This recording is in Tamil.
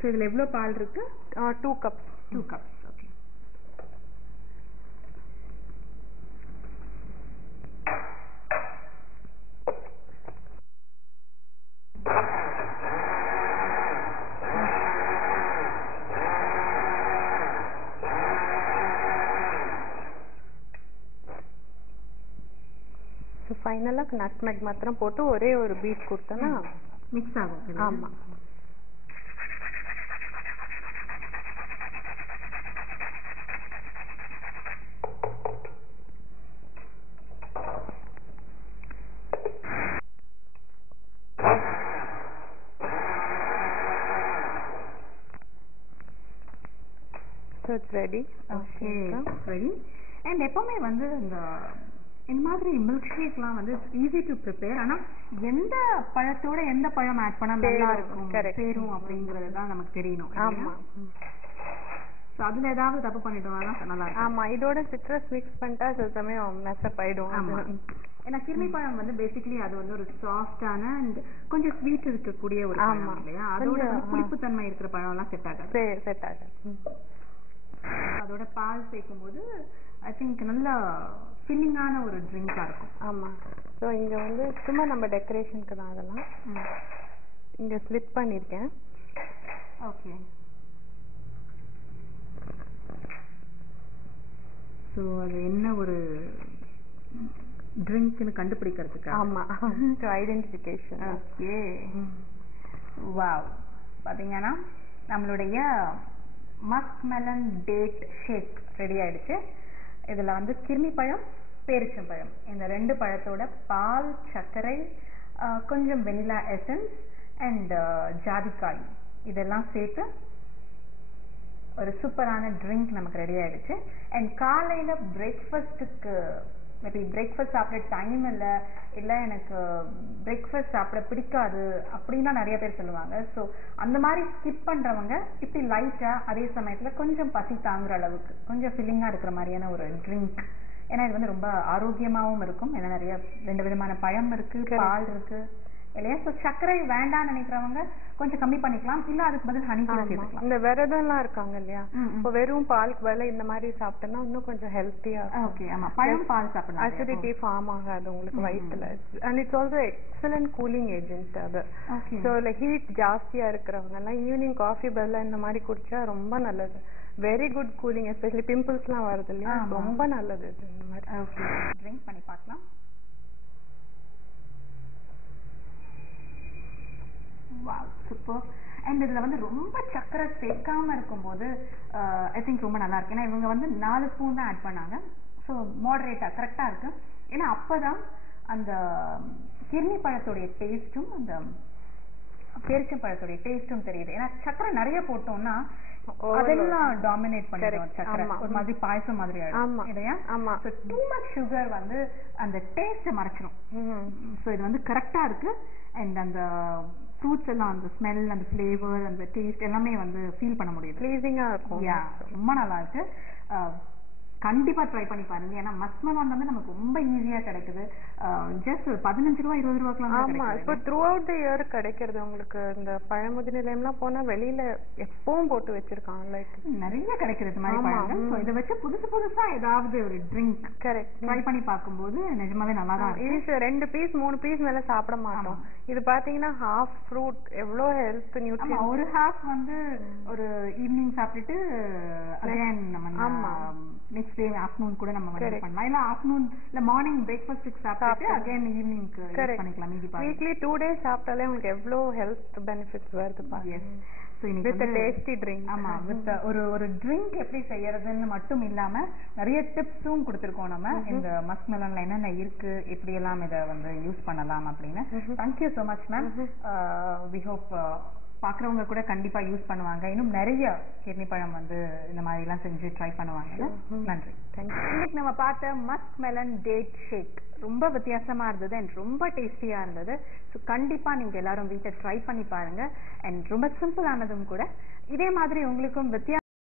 ஸோ இதில் எவ்வளோ பால் இருக்கு? 2 cups. 2 cups. ஓகே. ஸோ ஃபைனலாக நட்மெக் மாத்திரம் போட்டு ஒரே ஒரு பீட் கொடுத்தோன்னா மிக்ஸ் ஆகும். ஆமாம். So it's ready. Okay, ready. And எப்பவுமே வந்து இந்த மாதிரி மில்க் ஷேக்லாம் வந்து ஈஸி டு ப்ரிப்பேர். ஆனால் எந்த பழத்தோட எந்த பழம் ஆட் பண்ணால் நல்லா இருக்கும் சேரும் அப்படிங்கிறது தான் நமக்கு தெரியணும். ஆமாம். ஸோ அதில் ஏதாவது தப்பு பண்ணிட்டோம்னா நல்லா இருக்கும். ஆமாம், இதோட சிட்ரஸ் மிக்ஸ் பண்ணிட்டா சில சமயம் மெஸ்அப் ஆகிடும். ஆமாம், ஏன்னா கிர்மி பழம் வந்து பேசிக்கலி அது வந்து ஒரு சாஃப்டான அண்ட் கொஞ்சம் ஸ்வீட் இருக்கக்கூடிய ஒரு பழம் இல்லையா? அதோட புளிப்புத்தன்மை இருக்கிற பழம்லாம் செட் ஆகாது. அதோட பால் சேர்க்கும் போது ஐ திங்க் நல்ல ஃபில்லிங்கான ஒரு ட்ரிங்காக இருக்கும். ஆமாம். ஸோ இங்கே வந்து சும்மா நம்ம டெக்கரேஷனுக்கு தான் அதெல்லாம் இங்கே ஸ்லிப் பண்ணியிருக்கேன். ஓகே. ஸோ அது என்ன ஒரு ட்ரிங்க்னு கண்டுபிடிக்கிறதுக்கு. ஆமாம், ஸோ ஐடென்டிஃபிகேஷன். ஓகே. வாவ், பார்த்தீங்கன்னா நம்மளுடைய musk melon date shake ready ஆயிடுச்சு. இதில் வந்து கிர்மி பழம், பேரிச்சம்பழம் இந்த 2 பழத்தோட பால், சர்க்கரை, கொஞ்சம் வெனிலா எசன்ஸ் அண்ட் ஜாதிக்காய் இதெல்லாம் சேர்த்து ஒரு சூப்பரான ட்ரிங்க் நமக்கு ரெடி ஆயிடுச்சு. அண்ட் காலையில் பிரேக்ஃபாஸ்ட்டுக்கு மேபி பிரேக்ஃபாஸ்ட் சாப்பிட டைம் இல்லை எனக்கு பிரேக்ஃபாஸ்ட் சாப்பிட பிடிக்காது அப்படின்னா நிறைய பேர் சொல்லுவாங்க. ஸோ அந்த மாதிரி ஸ்கிப் பண்ணுறவங்க இப்படி லைட்டாக அதே சமயத்தில் கொஞ்சம் பசி தாங்குற அளவுக்கு கொஞ்சம் ஃபில்லிங்காக இருக்கிற மாதிரியான ஒரு ட்ரிங்க். ஏன்னா இது வந்து ரொம்ப ஆரோக்கியமாகவும் இருக்கும். ஏன்னா நிறைய 2 விதமான பழம் இருக்குது, பால் இருக்குது இல்லையா? ஸோ சர்க்கரை வேண்டாம்னு நினைக்கிறவங்க கொஞ்சம் கம்மி பண்ணிக்கலாம், இல்லை அதுக்கு பதில் ஹனி கூட சேர்த்துக்கலாம். இந்த விரதம்லாம் இருக்காங்க இல்லையா, இப்போ வெறும் பாலுக்கு பதிலா இந்த மாதிரி சாப்பிட்டோம்னா இன்னும் கொஞ்சம் ஹெல்த்தியாக. ஓகே. ஆமாம், பழம் பால் சாப்பிடணும். அசிடிட்டி ஃபார்ம் ஆகாது உங்களுக்கு வயிற்றுல. And it's also excellent cooling agent அது. ஸோ லைக் ஹீட் ஜாஸ்தியாக இருக்கிறவங்க எல்லாம் ஈவினிங் காஃபி பதிலாக இந்த மாதிரி குடிச்சா ரொம்ப நல்லது. வெரி குட் கூலிங், எஸ்பெஷலி பிம்பிள்ஸ்லாம் வருது இல்லையா, ரொம்ப நல்லது இது இந்த மாதிரி. ஓகே, ட்ரிங்க் பண்ணி பார்க்கலாம். Wow, super. அண்ட் இதில் வந்து ரொம்ப சர்க்கரை சேர்க்காம இருக்கும்போது ஐ திங்க் ரொம்ப நல்லா இருக்கு. ஏன்னா இவங்க வந்து 4 ஸ்பூன் தான் ஆட் பண்ணாங்க. ஸோ மாடரேட்டாக கரெக்டாக இருக்கு. ஏன்னா அப்போ தான் அந்த கிர்மி பழத்துடைய டேஸ்ட்டும் அந்த பேரிச்சம்பழத்துடைய டேஸ்ட்டும் தெரியுது. ஏன்னா சர்க்கரை நிறைய போட்டோம்னா அதெல்லாம் டாமினேட் பண்ணிடும். சர்க்கரை ஒரு மாதிரி பாயசம் மாதிரி ஆயிடும் இல்லையா? ஸோ டூ மச் சுகர் வந்து அந்த டேஸ்ட்டை மறைச்சிடும். ஸோ இது வந்து கரெக்டாக இருக்கு. அண்ட் அந்த ஃப்ரூட்ஸ் எல்லாம் அந்த ஸ்மெல், அந்த ஃப்ளேவர், அந்த டேஸ்ட் எல்லாமே வந்து ஃபீல் பண்ண முடியுது. ப்ளீசிங்காக இருக்கும். யா, ரொம்ப நல்லா இருக்கு. கண்டிப்பா ட்ரை பண்ணி பாருங்க. ஏன்னா மஸ்க் மெலன் வந்து நமக்கு ரொம்ப ஈஸியா கிடைக்குது. ஜஸ்ட் 15 ரூபா 20 ரூபாய்க்குலாம். ஆமா, இப்போ த்ரூ அவுட் தி இயர் கிடைக்கிறது உங்களுக்கு. இந்த பழமுதிர் நிலையம்லாம் போனா வெளியில எப்பவும் போட்டு வச்சிருக்காங்க. லைக் நிறைய கிடைக்கிறது இது மாதிரி பழங்கள். ஸோ இதை வச்சு புதுசா ஏதாவது ஒரு ட்ரிங்க் கரெக்ட் ட்ரை பண்ணி பார்க்கும்போது நிஜமாவே நல்லா தான் இருக்கு. 2 பீஸ் 3 பீஸ் மேல சாப்பிட மாட்டோம். இது பாத்தீங்கன்னா ஹாஃப் ஃப்ரூட் எவ்வளோ ஹெல்த் நியூட்ரியன். ஒரு ஹாஃப் வந்து ஒரு ஈவினிங் சாப்பிட்டுட்டு அகைன் நம்ம நெக்ஸ்ட் டே ஆஃப்டர்நூன் கூட நம்ம வந்து பண்ணலாம். இல்ல ஆஃப்டர்நூன் இல்ல மார்னிங் பிரேக்ஃபாஸ்ட்க்கு சாப்பிட்டு அகைன் ஈவினிங்க்கு யூஸ் பண்ணிக்கலாம். மீதி பாருங்க, வீக்லி 2 டேஸ் சாப்பிட்டாலே உங்களுக்கு எவ்வளோ ஹெல்த் பெனிஃபிட்ஸ் வருது பாருங்க. With tasty drink. ஆமா, வித் ஒரு ட்ரிங்க் எப்படி செய்யறதுன்னு மட்டும் இல்லாம நிறைய டிப்ஸும் கொடுத்துருக்கோம் நம்ம இந்த மஸ்க் மெலன்ல என்னென்ன இருக்கு, எப்படி எல்லாம் இதை வந்து யூஸ் பண்ணலாம் அப்படின்னு. Thank you so much ma'am. We hope பாக்குறவங்க கூட கண்டிப்பா யூஸ் பண்ணுவாங்க. இன்னும் நிறைய கிர்னி பழம் வந்து இந்த மாதிரி எல்லாம் செஞ்சு ட்ரை பண்ணுவாங்க. நன்றி. இன்னைக்கு நம்ம பார்த்த மஸ்க் மெலன் டேட் ஷேக் ரொம்ப வித்தியாசமா இருந்தது அண்ட் ரொம்ப டேஸ்டியா இருந்தது. ஸோ கண்டிப்பா நீங்க எல்லாரும் வீட்டை ட்ரை பண்ணி பாருங்க. அண்ட் ரொம்ப சிம்பிளானதும் கூட. இதே மாதிரி உங்களுக்கும் வித்தியாச